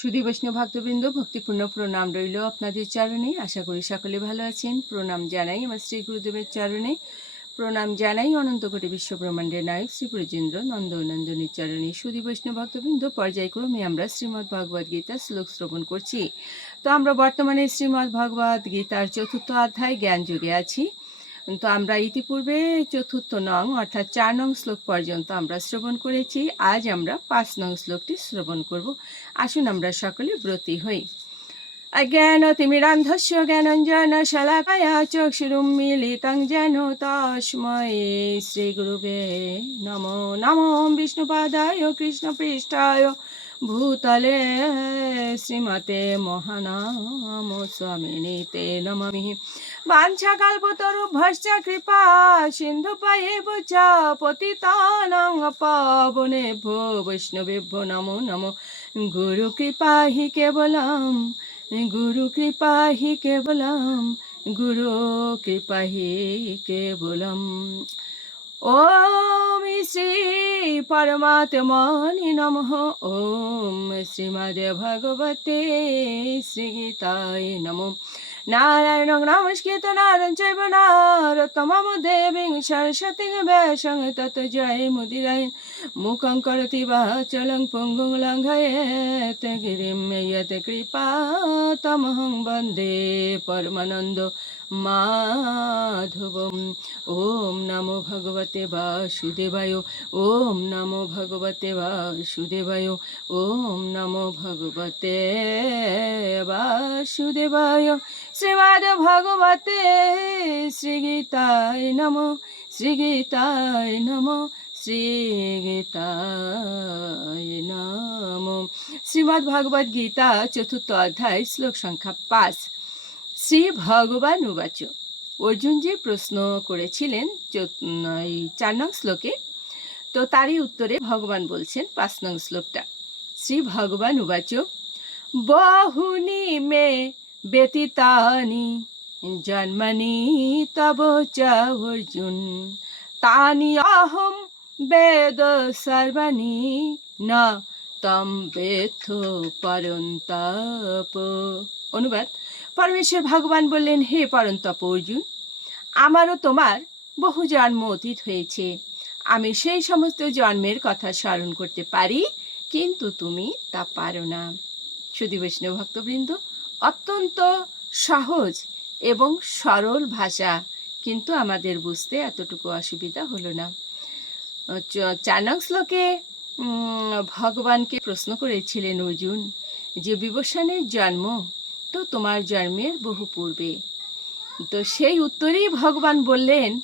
সুধী বৈষ্ণব ভক্তবৃন্দ, ভক্তিপূর্ণ প্রণাম রইল আপনাদের চরণে। আশা করি সকলে ভালো আছেন। প্রণাম জানাই আমার শ্রী গুরুদেবের চরণে। প্রণাম জানাই অনন্ত কোটি বিশ্ব ব্রহ্মাণ্ডের নায়ক শ্রী ব্রজেন্দ্র নন্দনন্দনীর চরণে। সুধী বৈষ্ণব ভক্তবৃন্দ, পর্যায়ক্রমে আমরা শ্রীমদ্ ভগবদ গীতা শ্লোক শ্রবণ করছি। তো আমরা বর্তমানে শ্রীমদ্ ভগবদ গীতার চতুর্থ অধ্যায় জ্ঞান যুগে আছি। তো আমরা ইতিপূর্বে চতুর্থ নং অর্থাৎ চার নং শ্লোক পর্যন্ত আমরা শ্রবণ করেছি। আজ আমরা পাঁচ নং শ্লোকটি শ্রবণ করব। আসুন আমরা সকলে ব্রতী হই। অজ্ঞান তিমিরান্ধস্য জ্ঞানঞ্জন শলাকায়া চক্ষুরুন্মিলিতং যেন তস্মৈ শ্রীগুরুবে নমো নমো, বিষ্ণুপাদায়, কৃষ্ণপৃষ্ঠায় ভূতলে শ্রীমতে মহানাম স্বামিনী তে নমামি বাঞ্ছাকাল্পতরুভশ্চ কৃপা, সিন্ধু পায়ে বুচ পতিতানাং পাবনেভ্যো বৈষ্ণবেভ্যো নমো নমো। গুরু কৃপা হি কেবলম, গুরু কৃপা হি কেবলম, গুরু কৃপা হি কেবলম। ওম নমঃ ওম শ্রীমদ ভগবতে শ্রীগীতায় নমঃ নারায়ণ নমস্কৃত নারণ চৈব নারতমম দেবীং সরস্বতীং বেশং তত জয় মুদিরায়। মুখং করতি বাচলং পঙ্গুং লঙ্ঘয়েত গিরিম যত কৃপা। তমহং বন্দে পরমানন্দ মাধবম। ওম নমো ভগবতে বাসুদেবায়। ওম নমো ভগবতে বাসুদেবায়। ওম নমো ভগবতে বাসুদেবায়। শ্রীমদ ভগবতে। শ্রীগীতায় নমো শ্রীগীতায় নমো শ্রীগীতায় নমো। শ্রীমদ্ ভগবদ গীতা, চতুর্থ অধ্যায়, শ্লোক সংখ্যা পাঁচ। শ্রী ভগবান উবাচ। অর্জুন যে প্রশ্ন করেছিলেন চার নং শ্লোকে, তো তারই উত্তরে ভগবান বলছেন পাঁচ নং শ্লোকটা। শ্রী ভগবান উবাচ বহুনি মে ব্যতীতানি জন্মনি তব চ অর্জুন তানি অহম বেদ সর্বাণি। না তম বেথ পরন্তপ। অনুবাদ, পরমেশ্বর ভগবান বললেন, হে পরন্তপ অর্জুন, আমারও তোমার বহু জন্ম অতীত হয়েছে। আমি সেই সমস্ত জন্মের কথা স্মরণ করতে পারি, কিন্তু তুমি তা পারো না। সুধী বৈষ্ণব ভক্তবৃন্দ অত্যন্ত সহজ এবং সরল ভাষা, কিন্তু আমাদের বুঝতে এতটুকু অসুবিধা হলো না। চ- চার নং শ্লোকে ভগবানকে প্রশ্ন করেছিলেন অর্জুন যে বিবস্বানের জন্ম তো তোমার জন্মের বহু পূর্বে। তো সেই উত্তরেই ভগবান বললেন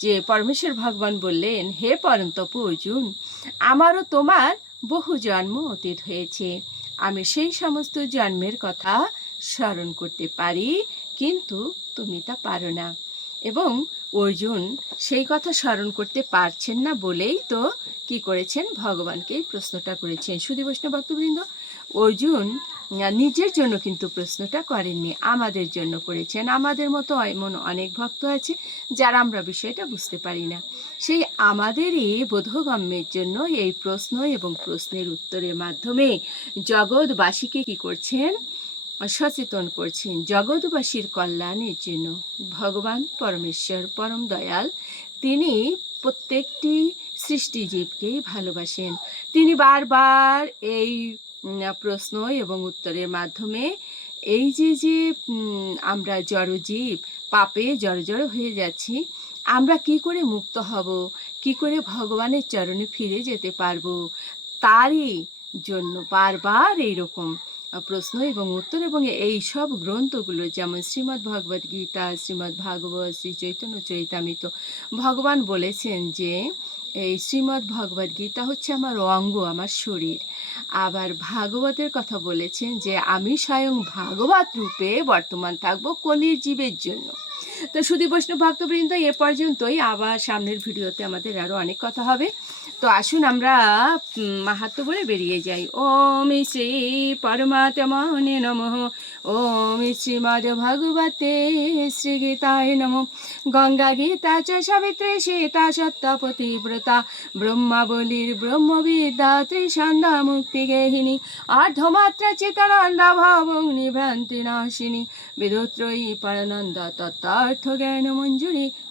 যে, পরমেশ্বর ভগবান বললেন, হে পরন্তপ অর্জুন, আমারও তোমার বহু জন্ম অতীত হয়েছে। আমি সেই সমস্ত জন্মের কথা স্মরণ করতে পারি, কিন্তু তুমি তা পারো না। এবং অর্জুন সেই কথা স্মরণ করতে পারছেন না বলেই তো কি করেছেন? ভগবানকে প্রশ্নটা করেছেন। সুধী বৈষ্ণব ভক্তবৃন্দ, অর্জুন নিজের জন্য কিন্তু প্রশ্নটা করেননি, আমাদের জন্য করেছেন। আমাদের মতো এমন অনেক ভক্ত আছে যারা আমরা বিষয়টা বুঝতে পারি না। সেই আমাদেরই বোধগম্যের জন্য এই প্রশ্ন এবং প্রশ্নের উত্তরের মাধ্যমে জগৎবাসীকে কি করছেন? সচেতন করছেন জগৎবাসীর কল্যাণের জন্য। ভগবান পরমেশ্বর পরম দয়াল, তিনি প্রত্যেকটি সৃষ্টিজীবকেই ভালোবাসেন। তিনি বারবার এই প্রশ্ন এবং উত্তরের মাধ্যমে এই যে যে আমরা জড়জীব, পাপে জড়জড় হয়ে যাচ্ছি, আমরা কি করে মুক্ত হব? কি করে ভগবানের চরণে ফিরে যেতে পারব? তারই জন্য বারবার এইরকম প্রশ্ন এবং উত্তর এবং এই সব গ্রন্থগুলো যেমন শ্রীমদ্ ভগবদ গীতা, শ্রীমদ্ ভাগবত, শ্রী চৈতন্য চৈতামিত ভগবান বলেছেন যে, এই শ্রীমদ্ ভগবদ গীতা হচ্ছে আমার অঙ্গ, আমার শরীর। আবার ভাগবতের কথা বলেছেন যে, আমি স্বয়ং ভাগবত রূপে বর্তমান থাকব কলির জীবের জন্য। তো সুধী বৈষ্ণব ভক্তবৃন্দ, এ পর্যন্তই। আবার সামনের ভিডিওতে আমাদের আরও অনেক কথা হবে। তো আসুন আমরা উম, মাহাত্ম্য বলে বেরিয়ে যাই। ওম শ্রী পরমাত্মনে নম। ওম শ্রীমদ ভগবতে শ্রী গীতায় নম। গঙ্গা গীতা চ সাবিত্রী সীতা সত্যপতি ব্রতা। ব্রহ্মাবলীর ব্রহ্মবিদ্যা ত্রিসন্ধ্যা মুক্তি গেহিনী। অর্ধমাত্রা চিতানন্দা ভাবগ্নি ভ্রান্তি নাশিনী। বিদুত্রয়ী পরানন্দ তত্ত্বার্থ জ্ঞান মঞ্জুরি